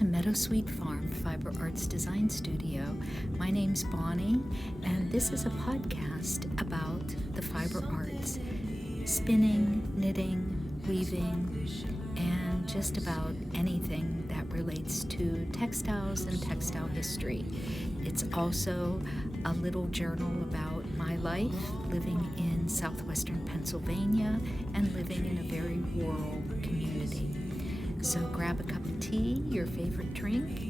to Meadowsweet Farm Fiber Arts Design Studio. My name's Bonnie, and this is a podcast about the fiber arts, spinning, knitting, weaving, and just about anything that relates to textiles and textile history. It's also a little journal about my life living in southwestern Pennsylvania and living in a very rural community. So grab a cup of tea, your favorite drink,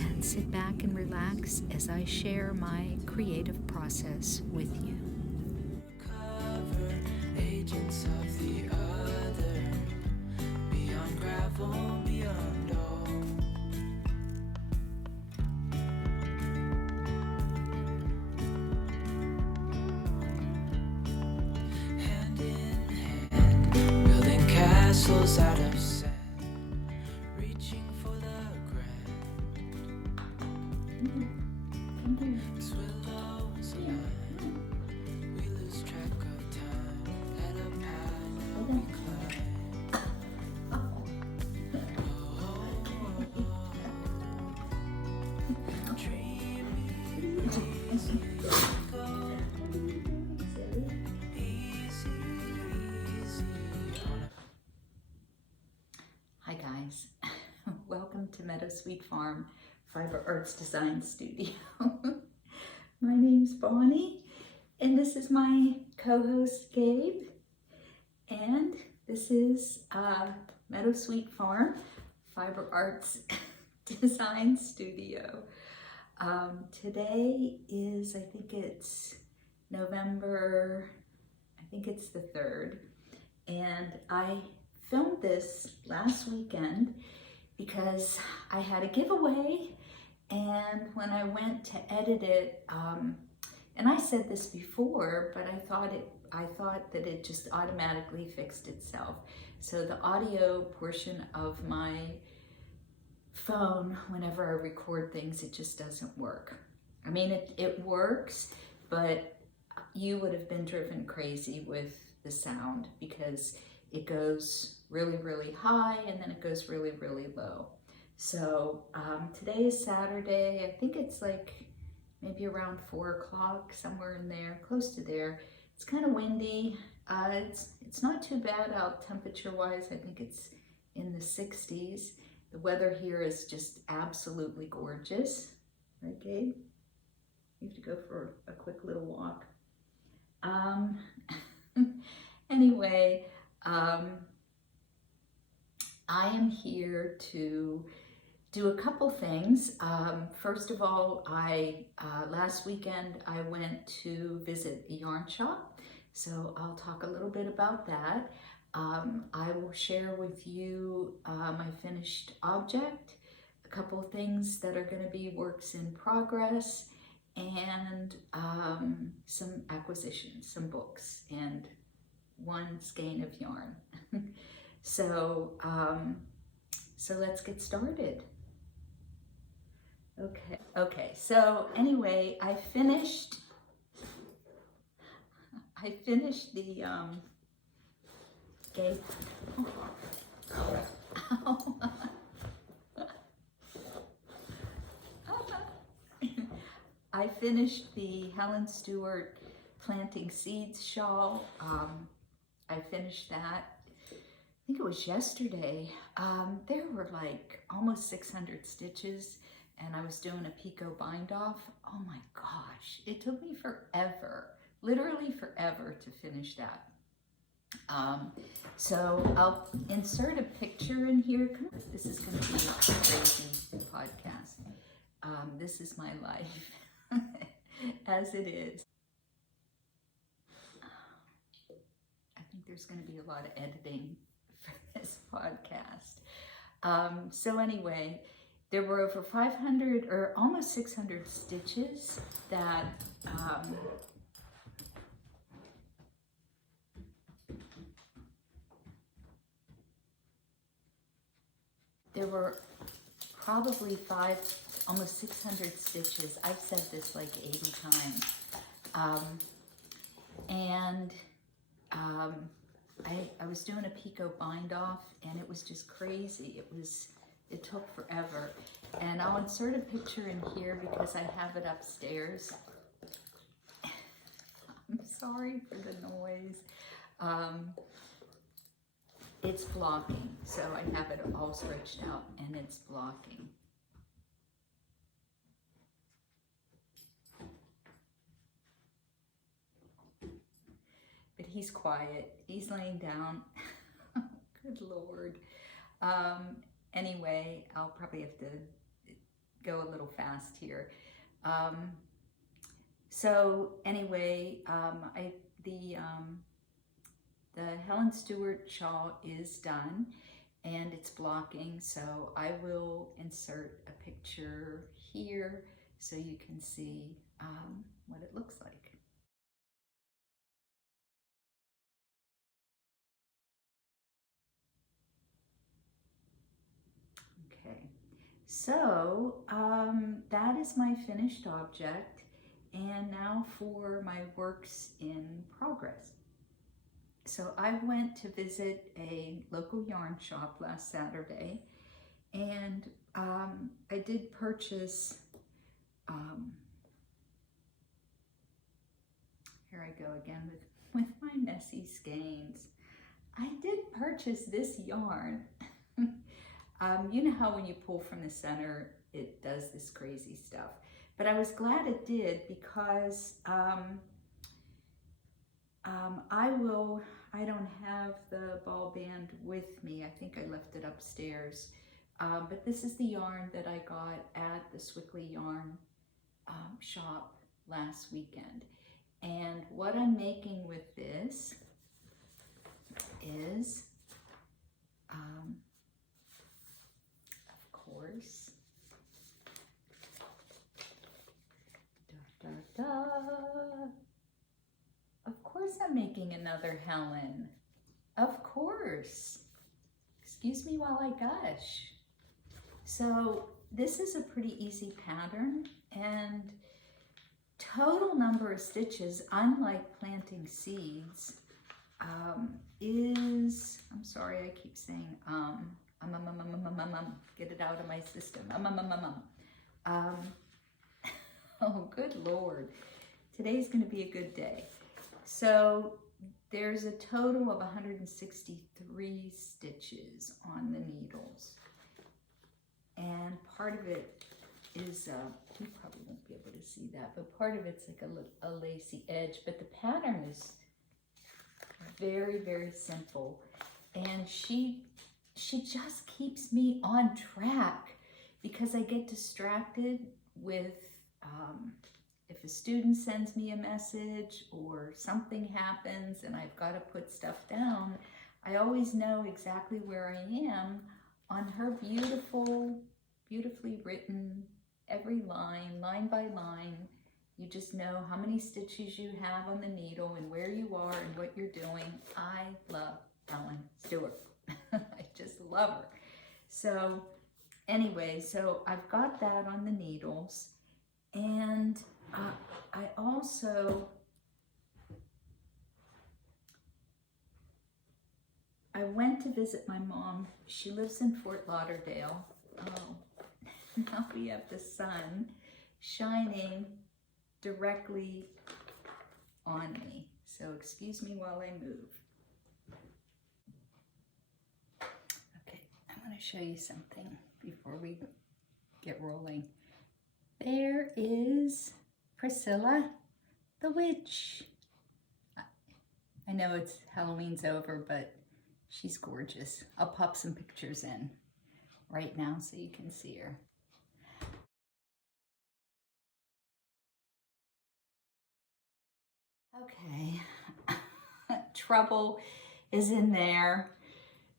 and sit back and relax as I share my creative process with you. Agents of the other, beyond gravel, beyond all. Hand in hand, building castles out of sand, reaching for the grand. 'Cause we're lost alive, we lose track of time. Let a path we climb. Dreaming easy, go easy, easy on Hi guys, welcome to Meadowsweet Farm Fiber Arts Design Studio. My name's Bonnie, and this is my co-host Gabe, and this is Meadowsweet Farm Fiber Arts Design Studio. Today is, I think it's November, I think it's the 3rd, and I filmed this last weekend because I had a giveaway, and when I went to edit it, and I said this before, but I thought that it just automatically fixed itself. So the audio portion of my phone, whenever I record things, it just doesn't work. I mean, it works, but you would have been driven crazy with the sound because it goes really, really high and then it goes really, really low. So today is Saturday. I think it's like maybe around 4 o'clock, somewhere in there, close to there. It's kind of windy. It's not too bad out temperature-wise. I think it's in the 60s. The weather here is just absolutely gorgeous. Right, Gabe? You have to go for a quick little walk. Anyway, I am here to do a couple things. First of all, last weekend I went to visit a yarn shop, so I'll talk a little bit about that. I will share with you my finished object, a couple of things that are going to be works in progress, and some acquisitions, some books, and one skein of yarn. So let's get started. Okay, so anyway, I finished the okay. I finished the Helen Stewart Planting Seeds shawl. I finished that, I think it was yesterday. There were like almost 600 stitches, and I was doing a picot bind off. Oh my gosh, it took me forever, literally forever to finish that. So I'll insert a picture in here. This is going to be a crazy podcast. This is my life as it is. I think there's going to be a lot of editing for this podcast. So anyway, there were over 500 or almost 600 stitches that there were probably almost 600 stitches. I've said this like 80 times. I was doing a picot bind off, and it was just crazy. It was It took forever. And I'll insert a picture in here because I have it upstairs. I'm sorry for the noise. It's blocking, so I have it all stretched out and it's blocking. But he's quiet. He's laying down. Good Lord. Anyway, I'll probably have to go a little fast here. So anyway, the Helen Stewart shawl is done and it's blocking, so I will insert a picture here so you can see what it looks like. Okay, so that is my finished object, and now for my works in progress. So I went to visit a local yarn shop last Saturday, and I did purchase, here I go again with my messy skeins. I did purchase this yarn. You know how when you pull from the center, it does this crazy stuff. But I was glad it did because I don't have the ball band with me. I think I left it upstairs. But this is the yarn that I got at the Swickley yarn shop last weekend. And what I'm making with this is, of course, of course I'm making another Helen. Of course. Excuse me while I gush. So this is a pretty easy pattern, and total number of stitches, unlike planting seeds, is, I'm sorry, I keep saying get it out of my system. Oh, good Lord. Today's going to be a good day. So there's a total of 163 stitches on the needles. And part of it is, you probably won't be able to see that, but part of it's like a lacy edge, but the pattern is very, very simple. And she just keeps me on track because I get distracted with, if a student sends me a message or something happens and I've got to put stuff down, I always know exactly where I am on her beautifully written, every line, line by line. You just know how many stitches you have on the needle and where you are and what you're doing. I love Helen Stewart. I just love her. So anyway, so I've got that on the needles, and I also, I went to visit my mom. She lives in Fort Lauderdale. Oh, now we have the sun shining directly on me. So excuse me while I move. Okay, I want to show you something before we get rolling. There is Priscilla the witch. I know it's Halloween's over, but she's gorgeous. I'll pop some pictures in right now so you can see her. Okay, Trouble is in there,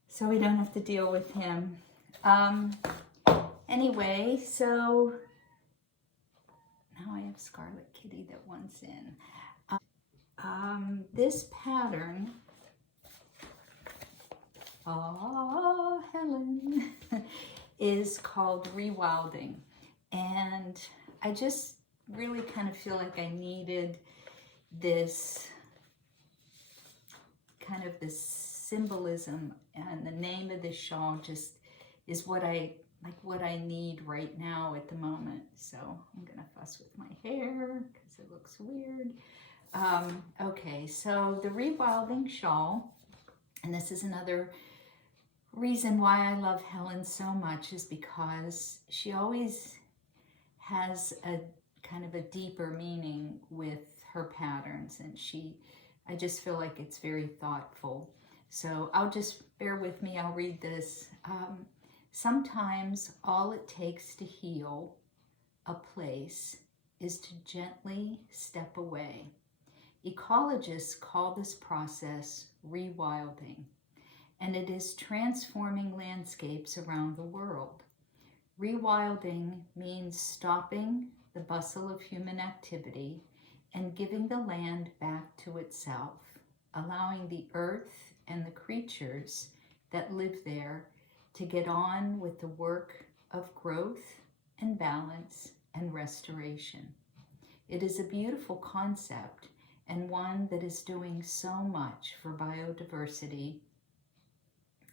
so we don't have to deal with him. Anyway, so now I have Scarlet Kitty that wants in. This pattern, oh, Helen, is called Rewilding. And I just really kind of feel like I needed this kind of this symbolism, and the name of the shawl just is what I like what I need right now at the moment. So I'm gonna fuss with my hair because it looks weird. Okay, so the rewilding shawl, and this is another reason why I love Helen so much, is because she always has a kind of a deeper meaning with her patterns, and I just feel like it's very thoughtful. So I'll just bear with me, I'll read this. Sometimes all it takes to heal a place is to gently step away. Ecologists call this process rewilding, and it is transforming landscapes around the world. Rewilding means stopping the bustle of human activity and giving the land back to itself, allowing the earth and the creatures that live there to get on with the work of growth and balance and restoration. It is a beautiful concept and one that is doing so much for biodiversity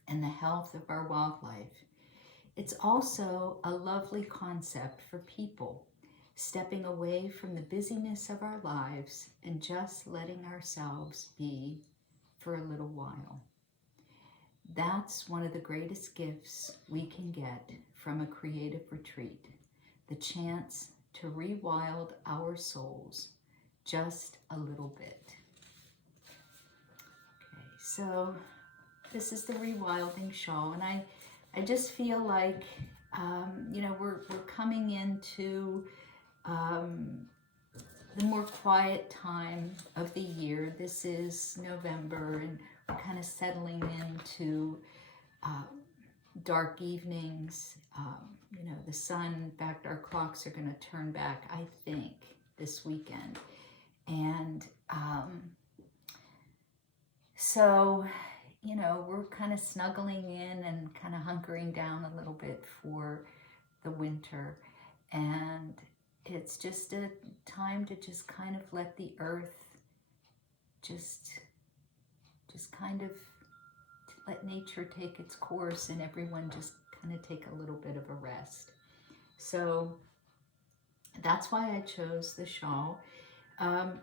and the health of our wildlife. It's also a lovely concept for people, stepping away from the busyness of our lives and just letting ourselves be for a little while. That's one of the greatest gifts we can get from a creative retreat, the chance to rewild our souls just a little bit. Okay, so this is the rewilding shawl, and I just feel like, you know, we're coming into the more quiet time of the year. This is November, and we're kind of settling into dark evenings. You know, the sun, in fact, our clocks are going to turn back, I think, this weekend. And so, you know, we're kind of snuggling in and kind of hunkering down a little bit for the winter. And it's just a time to just kind of let the earth just kind of let nature take its course, and everyone just kind of take a little bit of a rest. So that's why I chose the shawl.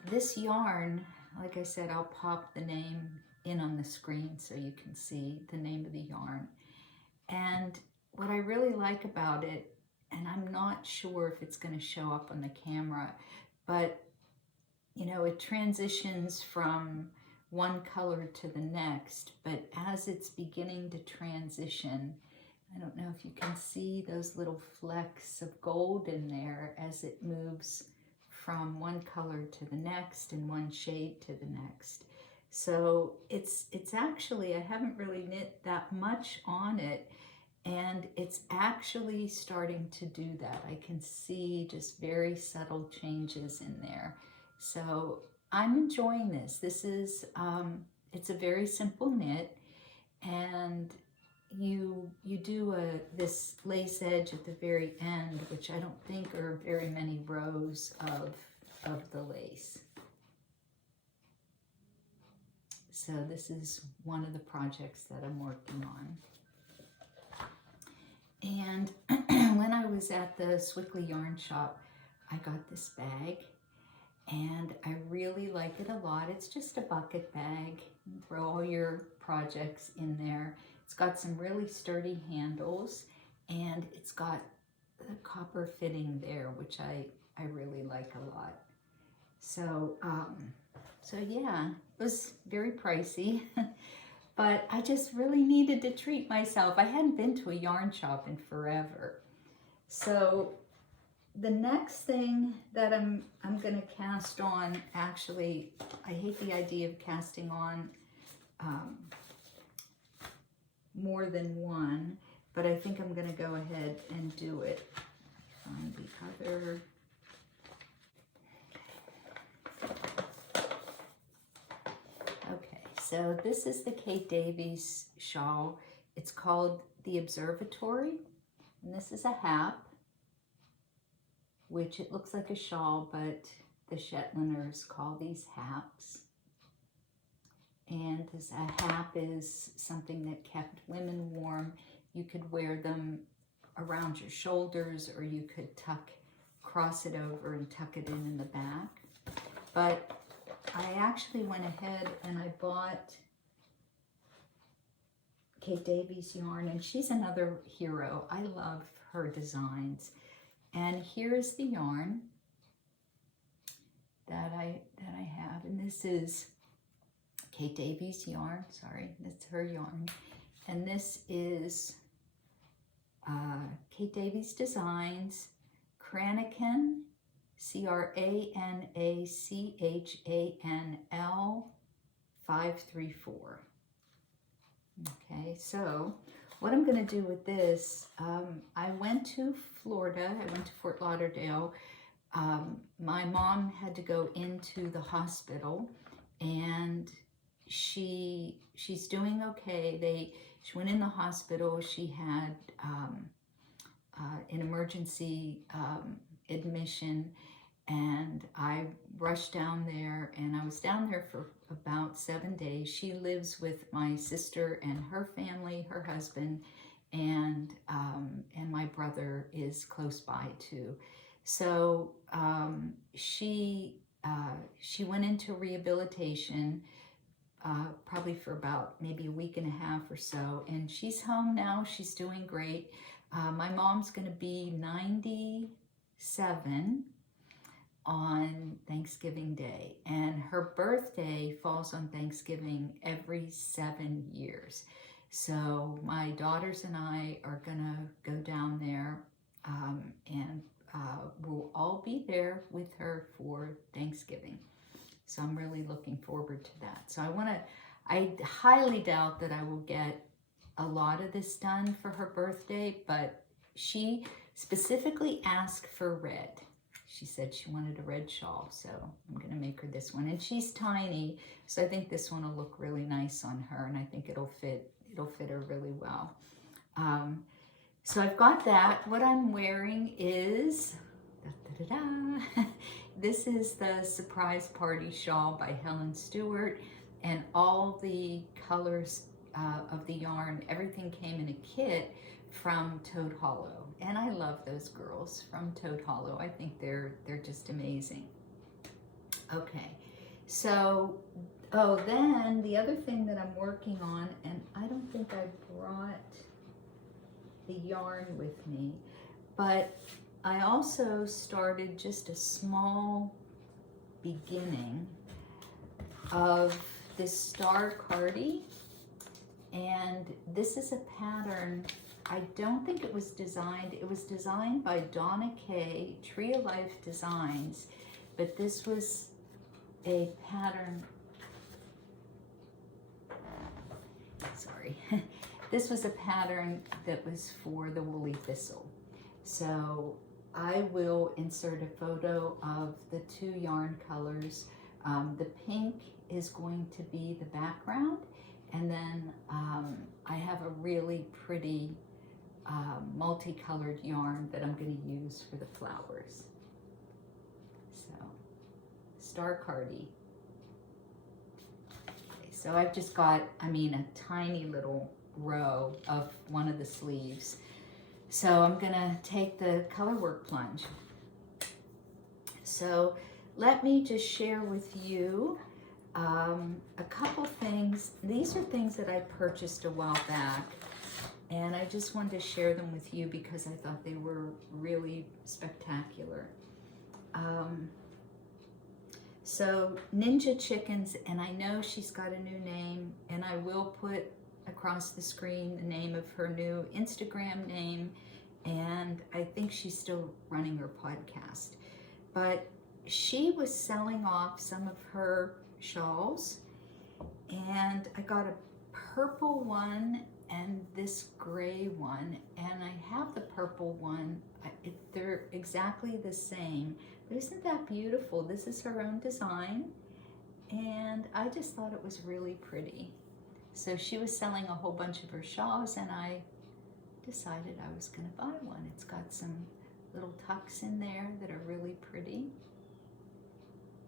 This yarn, like I said, I'll pop the name in on the screen so you can see the name of the yarn. And what I really like about it, and I'm not sure if it's going to show up on the camera, but you know, it transitions from one color to the next, but as it's beginning to transition, I don't know if you can see those little flecks of gold in there as it moves from one color to the next and one shade to the next. So it's actually, I haven't really knit that much on it, and it's actually starting to do that. I can see just very subtle changes in there. So I'm enjoying this. This is, it's a very simple knit, and you do this lace edge at the very end, which I don't think are very many rows of the lace. So this is one of the projects that I'm working on. And when I was at the Swickley Yarn Shop, I got this bag, and I really like it a lot. It's just a bucket bag. You can throw all your projects in there. It's got some really sturdy handles, and it's got the copper fitting there, which I really like a lot. So, so yeah, it was very pricey, but I just really needed to treat myself. I hadn't been to a yarn shop in forever. So the next thing that I'm going to cast on, actually, I hate the idea of casting on more than one, but I think I'm going to go ahead and do it. Find the other. Okay, so this is the Kate Davies shawl. It's called the Observatory, and this is a hap, which it looks like a shawl, but the Shetlanders call these haps. And a hap is something that kept women warm. You could wear them around your shoulders, or you could cross it over and tuck it in the back. But I actually went ahead and I bought Kate Davies yarn, and she's another hero. I love her designs. And here's the yarn that I have, and this is Kate Davies yarn. Sorry, that's her yarn. And this is Kate Davies Designs Cranachan, CRANACHANL 534. Okay, so what I'm going to do with this, I went to Florida. I went to Fort Lauderdale. My mom had to go into the hospital, and she's doing okay. She went in the hospital. She had an emergency admission, and I rushed down there, and I was down there for about 7 days. She lives with my sister and her family, her husband, and my brother is close by too. So she went into rehabilitation probably for about maybe a week and a half or so, and she's home now. She's doing great. My mom's going to be 97 on Thanksgiving Day, and her birthday falls on Thanksgiving every 7 years. So my daughters and I are gonna go down there, and we'll all be there with her for Thanksgiving. So I'm really looking forward to that. So I highly doubt that I will get a lot of this done for her birthday, but she specifically asked for red. She said she wanted a red shawl, so I'm gonna make her this one. And she's tiny, so I think this one will look really nice on her, and I think it'll fit her really well. So I've got that. What I'm wearing is, this is the Surprise Party Shawl by Helen Stewart, and all the colors of the yarn, everything came in a kit from Toad Hollow. And I love those girls from Toad Hollow. I think they're just amazing. Okay, so, then the other thing that I'm working on, and I don't think I brought the yarn with me, but I also started just a small beginning of this star cardie, and this is a pattern. I don't think it was designed by Donna Kay, Tree of Life Designs, but this was a pattern, sorry, this was a pattern that was for the woolly thistle. So I will insert a photo of the two yarn colors. The pink is going to be the background, and then I have a really pretty multicolored yarn that I'm going to use for the flowers. So, Star Cardie. Okay, so I've just got, a tiny little row of one of the sleeves. So I'm going to take the color work plunge. So let me just share with you a couple things. These are things that I purchased a while back, and I just wanted to share them with you because I thought they were really spectacular. So Ninja Chickens, and I know she's got a new name, and I will put across the screen the name of her new Instagram name, and I think she's still running her podcast. But she was selling off some of her shawls, and I got a purple one and this gray one, and I have the purple one. They're exactly the same, but isn't that beautiful? This is her own design, and I just thought it was really pretty. So she was selling a whole bunch of her shawls, and I decided I was going to buy one. It's got some little tucks in there that are really pretty.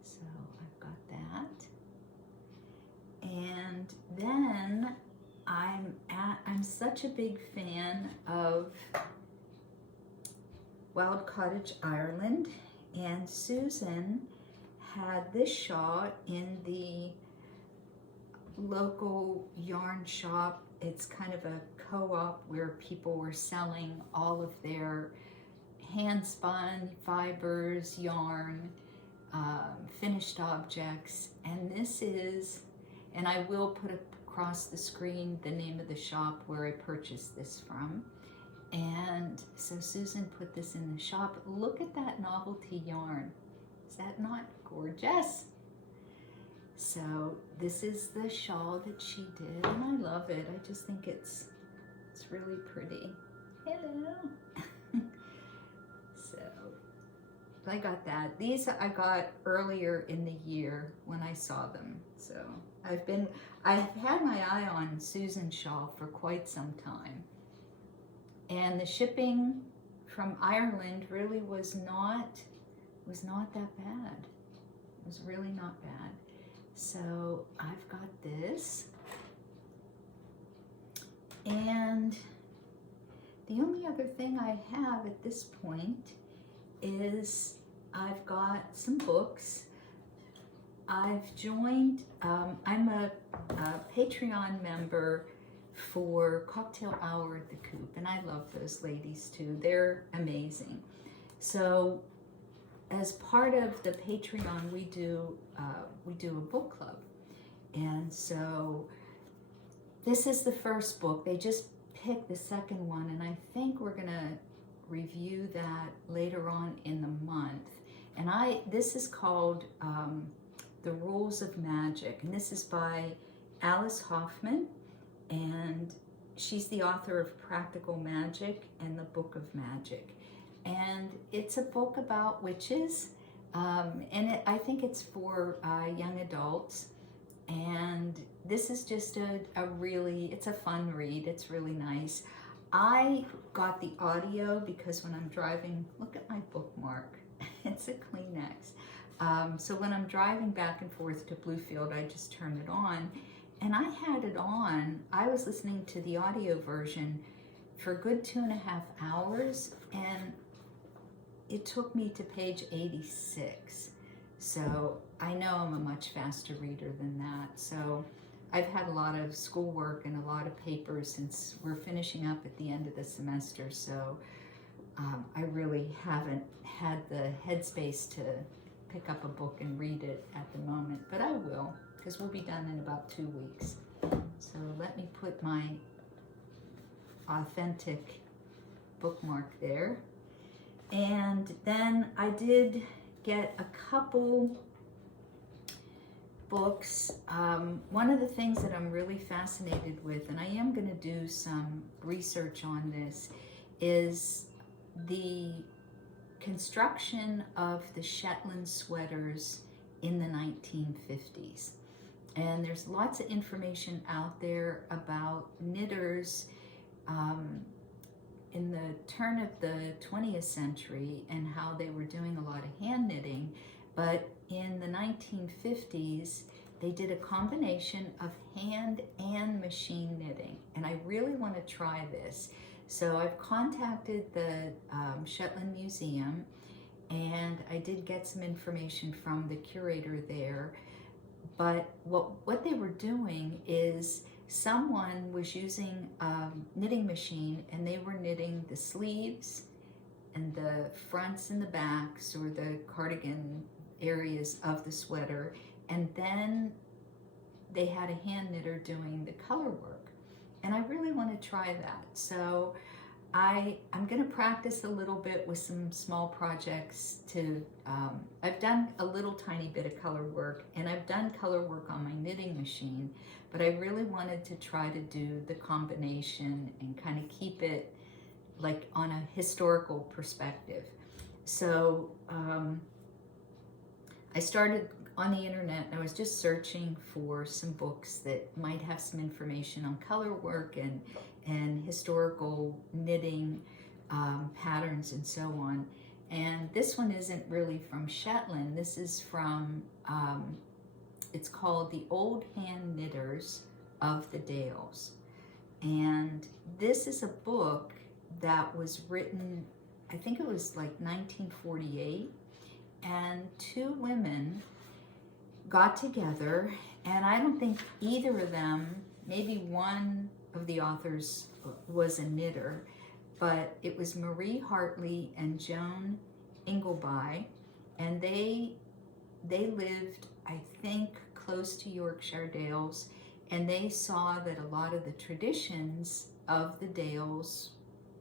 So I've got that. And then I'm such a big fan of Wild Cottage, Ireland, and Susan had this shawl in the local yarn shop. It's kind of a co-op where people were selling all of their hand-spun fibers, yarn, finished objects, and this is, and I will put across the screen the name of the shop where I purchased this from. And so Susan put this in the shop. Look at that novelty yarn. Is that not gorgeous? So this is the shawl that she did, and I love it. I just think it's really pretty. Hello. So I got that. These I got earlier in the year when I saw them. So I've had my eye on Susan's shawl for quite some time. And the shipping from Ireland really was not that bad. It was really not bad. So I've got this. And the only other thing I have at this point is I've got some books. I've joined, I'm a Patreon member for Cocktail Hour at the Coop, and I love those ladies too. They're amazing. So as part of the Patreon, we do a book club, and so this is the first book. They just picked the second one, and I think we're gonna review that later on in the month. And this is called The Rules of Magic, and this is by Alice Hoffman, and she's the author of Practical Magic and the Book of Magic. And it's a book about witches, and I think it's for young adults. And this is just it's a fun read. It's really nice. I got the audio because when I'm driving, look at my bookmark. It's a Kleenex. So when I'm driving back and forth to Bluefield, I just turn it on. And I had it on. I was listening to the audio version for a good 2.5 hours, and it took me to page 86. So I know I'm a much faster reader than that. So I've had a lot of schoolwork and a lot of papers since we're finishing up at the end of the semester. So I really haven't had the headspace to pick up a book and read it at the moment, but I will, because we'll be done in about 2 weeks. So let me put my authentic bookmark there. And then I did get a couple books. One of the things that I'm really fascinated with, and I am going to do some research on this, is the construction of the Shetland sweaters in the 1950s. And there's lots of information out there about knitters in the turn of the 20th century and how they were doing a lot of hand knitting. But in the 1950s, they did a combination of hand and machine knitting. And I really want to try this. So I've contacted the Shetland Museum, and I did get some information from the curator there. But what they were doing is someone was using a knitting machine, and they were knitting the sleeves and the fronts and the backs, or the cardigan areas of the sweater, and then they had a hand knitter doing the color work. And I really want to try that. So I'm going to practice a little bit with some small projects I've done a little tiny bit of color work, and I've done color work on my knitting machine, but I really wanted to try to do the combination and kind of keep it like on a historical perspective. So I started on the internet, and I was just searching for some books that might have some information on color work and historical knitting patterns and so on. And this one isn't really from Shetland. This is from, it's called The Old Hand Knitters of the Dales. And this is a book that was written I think it was like 1948, and two women got together, and I don't think either of them, maybe one of the authors was a knitter, but it was Marie Hartley and Joan Ingleby, and they lived, I think, close to Yorkshire Dales, and they saw that a lot of the traditions of the Dales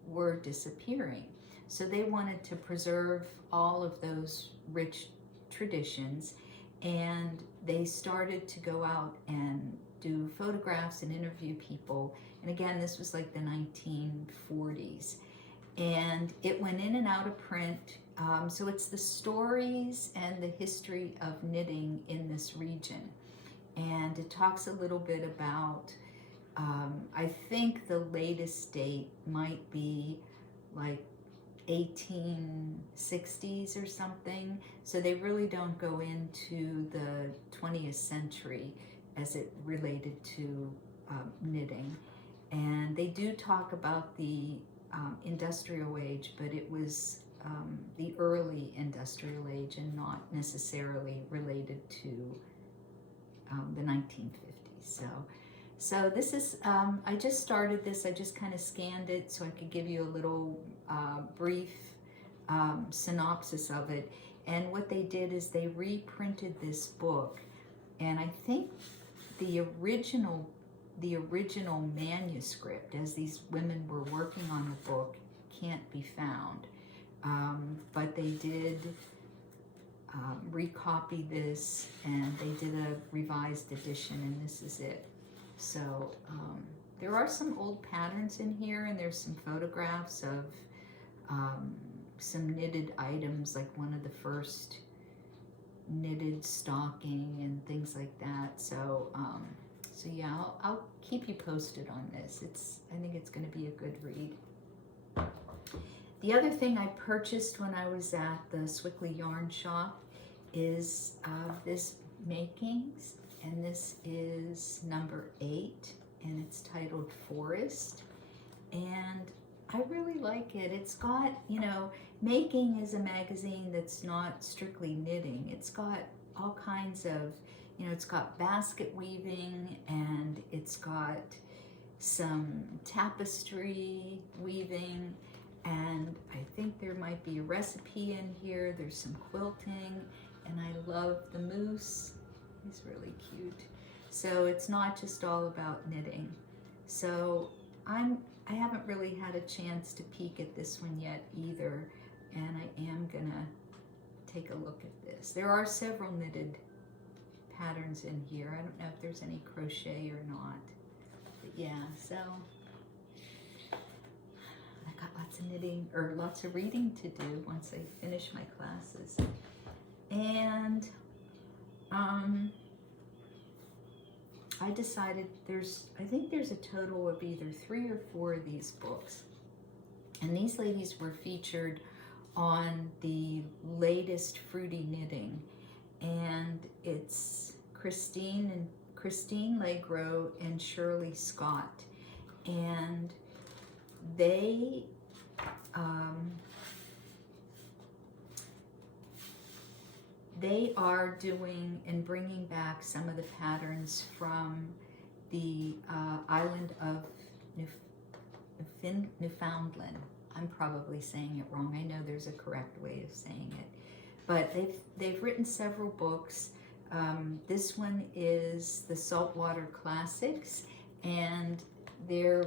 were disappearing. So they wanted to preserve all of those rich traditions, and they started to go out and do photographs and interview people. And again, this was like the 1940s. And it went in and out of print. So it's the stories and the history of knitting in this region. And it talks a little bit about, I think the latest date might be like 1860s or something. So they really don't go into the 20th century as it related to knitting. And they do talk about the industrial age, but it was the early industrial age and not necessarily related to the 1950s. So this is, I just started this, I just kind of scanned it so I could give you a little brief synopsis of it. And what they did is they reprinted this book, and I think the original manuscript, as these women were working on the book, can't be found. But they did recopy this, and they did a revised edition, and this is it. So there are some old patterns in here, and there's some photographs of some knitted items, like one of the first knitted stocking and things like that. So so yeah, I'll keep you posted on this. I think it's going to be a good read. The other thing I purchased when I was at the Swickley Yarn Shop is this Makings, and this is number 8, and it's titled Forest, and I really like it. It's got, you know, Making is a magazine that's not strictly knitting. It's got all kinds of, you know, it's got basket weaving, and it's got some tapestry weaving, and I think there might be a recipe in here. There's some quilting, and I love the moose. He's really cute. So it's not just all about knitting. So I haven't really had a chance to peek at this one yet either, and I am gonna take a look at this. There are several knitted patterns in here. I don't know if there's any crochet or not, but yeah, so I got lots of knitting, or lots of reading to do once I finish my classes. And I decided I think there's a total of either 3 or 4 of these books. And these ladies were featured on the latest Fruity Knitting. And it's Christine Legro and Shirley Scott. And they are doing and bringing back some of the patterns from the island of Newfoundland. I'm probably saying it wrong. I know there's a correct way of saying it, but they've written several books. This one is the Saltwater Classics, and they're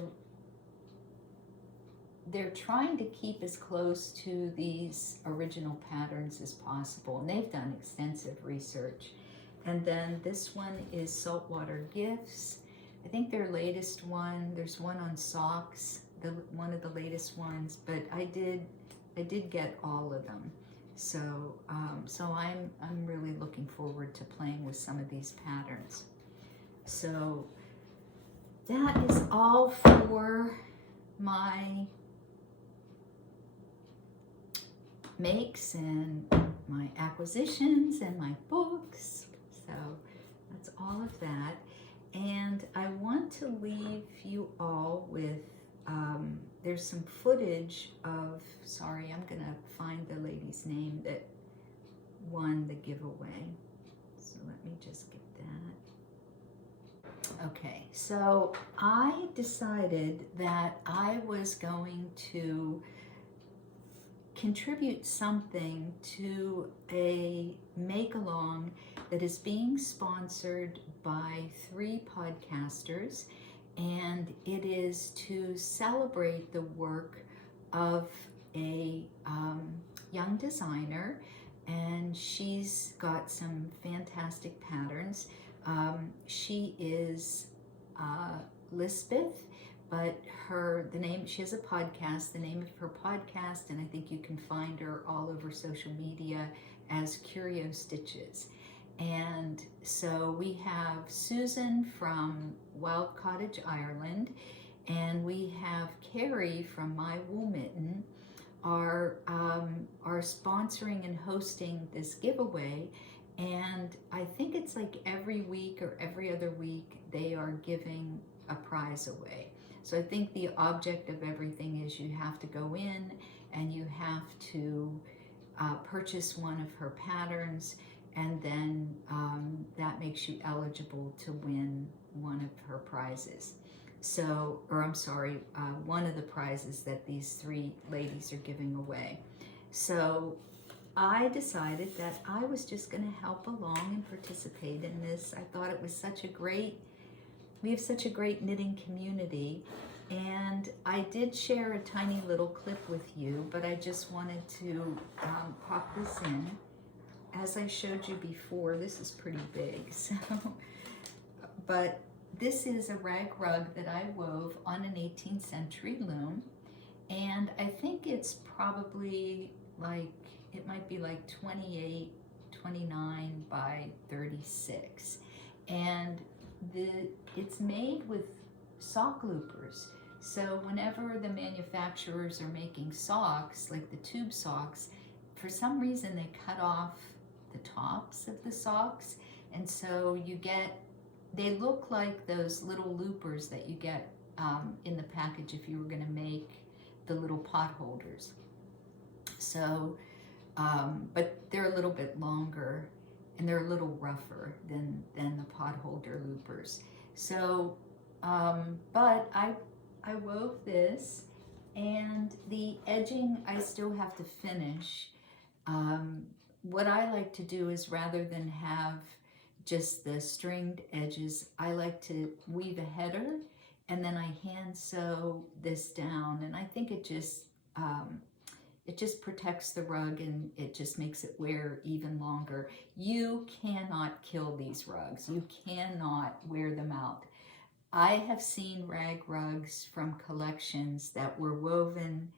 trying to keep as close to these original patterns as possible, and they've done extensive research. And then this one is Saltwater Gifts. I think their latest one, there's one on socks, one of the latest ones, but I did get all of them. So I'm really looking forward to playing with some of these patterns. So that is all for my makes and my acquisitions and my books. So that's all of that. And I want to leave you all with there's some footage of, sorry, I'm gonna find the lady's name that won the giveaway. So let me just get that. Okay, so I decided that I was going to contribute something to a make-along that is being sponsored by 3 podcasters, and it is to celebrate the work of a young designer, and she's got some fantastic patterns. She is Lisbeth, but she has a podcast. The name of her podcast, and I think you can find her all over social media as Curio Stitches. And so we have Susan from Wild Cottage, Ireland, and we have Carrie from My Wool Mitten are sponsoring and hosting this giveaway. And I think it's like every week or every other week they are giving a prize away. So I think the object of everything is you have to go in and you have to purchase one of her patterns, and then that makes you eligible to win one of her prizes. So, or I'm sorry, one of the prizes that these 3 ladies are giving away. So I decided that I was just going to help along and participate in this. I thought it was we have such a great knitting community, and I did share a tiny little clip with you, but I just wanted to pop this in. As I showed you before, this is pretty big, so, but this is a rag rug that I wove on an 18th century loom, and I think it's probably like, it might be like 28, 29 by 36, and it's made with sock loopers. So whenever the manufacturers are making socks, like the tube socks, for some reason they cut off the tops of the socks, and so they look like those little loopers that you get in the package if you were going to make the little pot holders. So, but they're a little bit longer and they're a little rougher than the pot holder loopers. So, but I wove this, and the edging I still have to finish. What I like to do is, rather than have just the stringed edges, I like to weave a header, and then I hand sew this down, and I think it just protects the rug, and it just makes it wear even longer. You cannot kill these rugs. You cannot wear them out. I have seen rag rugs from collections that were woven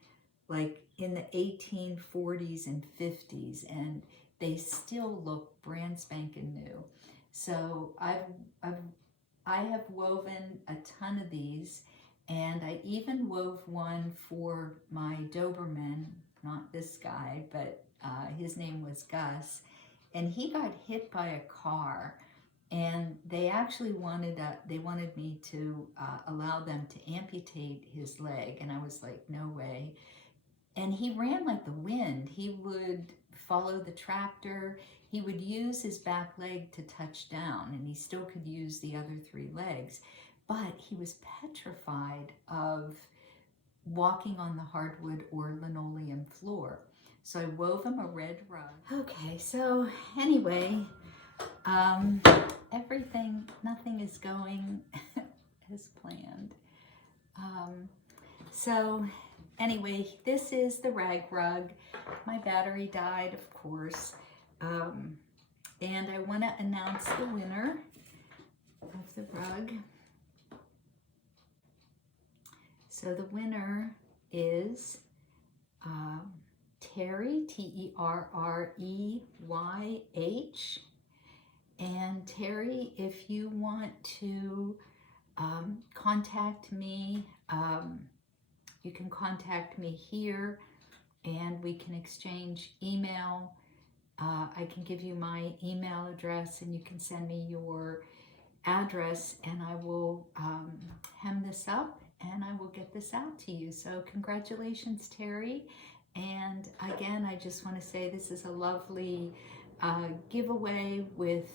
like in the 1840s and 50s, and they still look brand spanking new. So I have woven a ton of these, and I even wove one for my Doberman, not this guy, but his name was Gus, and he got hit by a car, and they actually wanted me to allow them to amputate his leg, and I was like, no way. And he ran like the wind. He would follow the tractor. He would use his back leg to touch down, and he still could use the other 3 legs, but he was petrified of walking on the hardwood or linoleum floor. So I wove him a red rug. Okay, so anyway, nothing is going as planned. So anyway, this is the rag rug. My battery died, of course. And I want to announce the winner of the rug. So the winner is Terry, Terreyh. And Terry, if you want to contact me, you can contact me here, and we can exchange email. I can give you my email address, and you can send me your address, and I will hem this up and I will get this out to you. So congratulations, Terry. And again, I just want to say this is a lovely giveaway with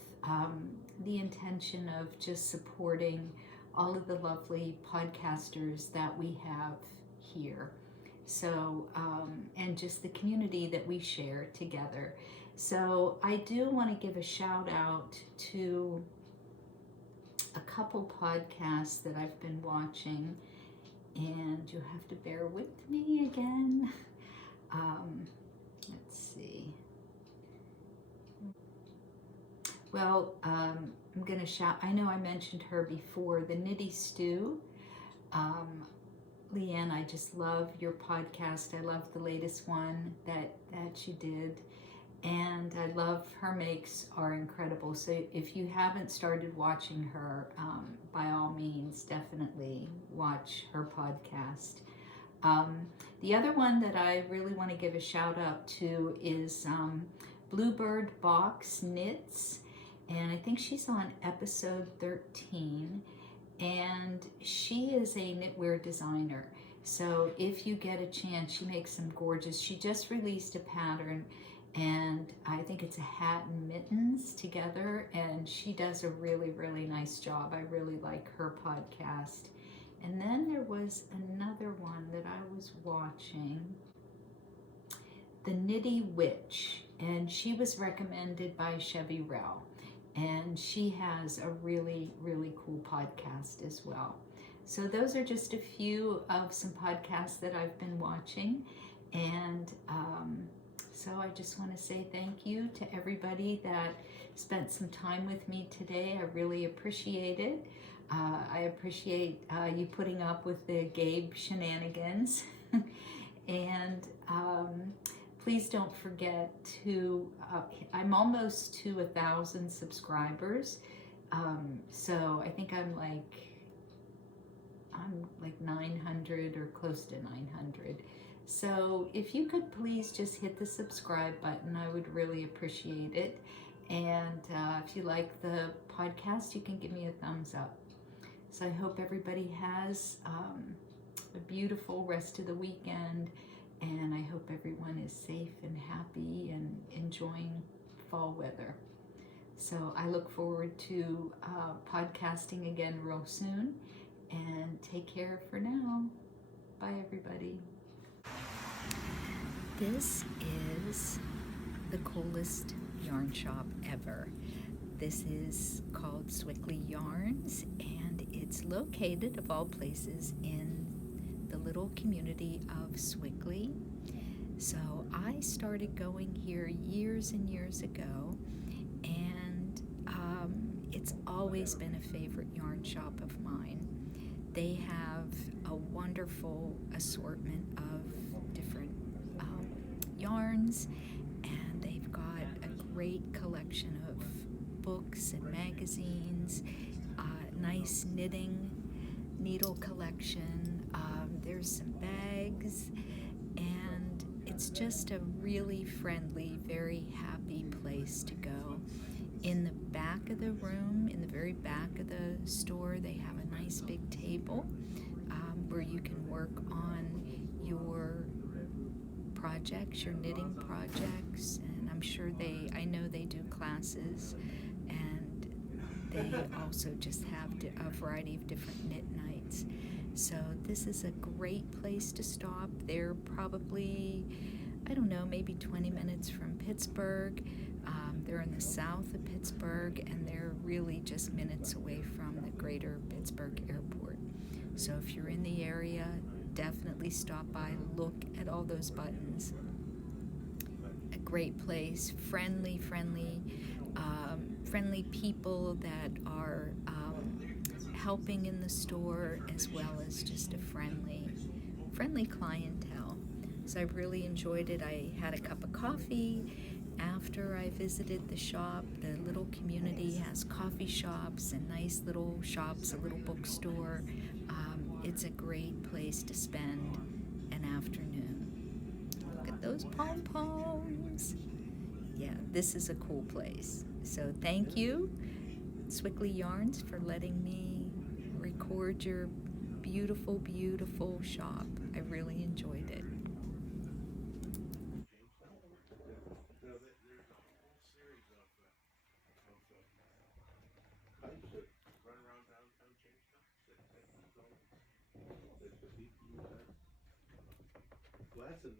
the intention of just supporting all of the lovely podcasters that we have here. So, and just the community that we share together. So I do want to give a shout out to a couple podcasts that I've been watching, and you have to bear with me again. Let's see. Well, I'm going to shout, I know I mentioned her before, the Nitty Stew. Leanne, I just love your podcast. I love the latest one that you did. And I love her makes are incredible. So if you haven't started watching her, by all means, definitely watch her podcast. The other one that I really want to give a shout out to is Bluebird Box Knits. And I think she's on episode 13. And she is a knitwear designer. So if you get a chance, she makes some gorgeous, she just released a pattern, and I think it's a hat and mittens together, and she does a really, really nice job. I really like her podcast. And then there was another one that I was watching, The Nitty Witch, and she was recommended by Chevy Rell. And she has a really, really cool podcast as well. So those are just a few of some podcasts that I've been watching. And so I just want to say thank you to everybody that spent some time with me today. I really appreciate it. I appreciate you putting up with the Gabe shenanigans. And please don't forget to, I'm almost to 1,000 subscribers. So I think I'm like 900 or close to 900. So if you could please just hit the subscribe button, I would really appreciate it. And if you like the podcast, you can give me a thumbs up. So I hope everybody has a beautiful rest of the weekend. And I hope everyone is safe and happy and enjoying fall weather. So I look forward to podcasting again real soon. And take care for now. Bye, everybody. This is the coolest yarn shop ever. This is called Swickley Yarns, and it's located, of all places, in the little community of Swickley. So I started going here years and years ago, and it's always been a favorite yarn shop of mine. They have a wonderful assortment of different yarns, and they've got a great collection of books and magazines, nice knitting needle collection. There's some bags, and it's just a really friendly, very happy place to go. In the back of the room, in the very back of the store, they have a nice big table where you can work on your projects, your knitting projects, and I'm sure I know they do classes, and they also just have a variety of different knit nights. So this is a great place to stop. They're probably, I don't know, maybe 20 minutes from Pittsburgh. They're in the south of Pittsburgh, and they're really just minutes away from the greater Pittsburgh airport. So if you're in the area, definitely stop by, look at all those buttons. A great place, friendly people that are helping in the store, as well as just a friendly clientele. So I really enjoyed it. I had a cup of coffee after I visited the shop. The little community has coffee shops and nice little shops, a little bookstore. It's a great place to spend an afternoon. Look at those pom-poms. Yeah, this is a cool place. So thank you, Swickley Yarns, for letting me record your beautiful, beautiful shop. I really enjoyed it. Well, that's in